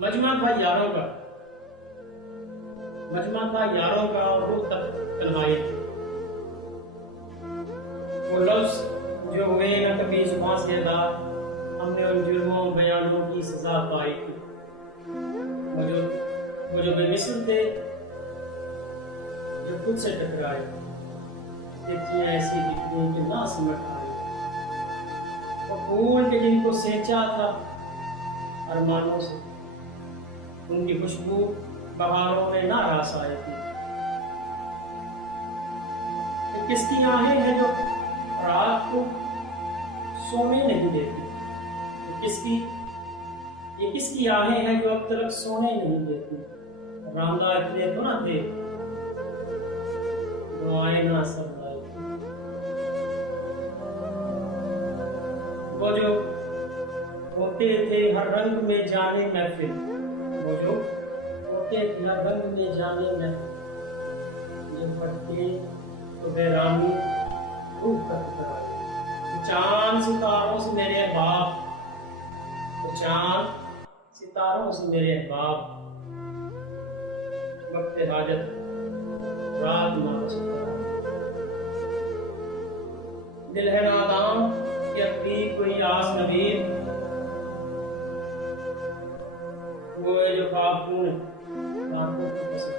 मजमा था यारों का और रूह तक तन्हाई थी। वो लफ्ज जो हुए न कभी जुबां से अदा, हमने उन जुर्मों बयानों की सजा पाई थी। वो जो बेमिसल थे, जो खुद से टकराए, तितलियां ऐसी दिखती कि ना सिमट आए। वो फूल के जिनको सेंचा था अरमानों से, उनकी खुशबू बहारों में ना रास आई थी। ये किसकी आहें हैं जो रात को सोने नहीं देती? ये किसकी आहें हैं जो अब तक सोने नहीं देती? रामदा इतने तो ना थे, दुआएं ना सरदाई। वो जो होते थे हर रंग में जाने महफिल, वो जो होते थे हर रंग में जाने महफिल, जब पढ़ते तो बेरामी रूह तक कराए। चांद सितारों से मेरे बाप, चांद सितारों से मेरे बाप, वक्त हाजत रात मारो सितारा। दिल है नादान कि अपनी कोई आस नबीर, वो जो ख्वाब तूने कांटों को पसंद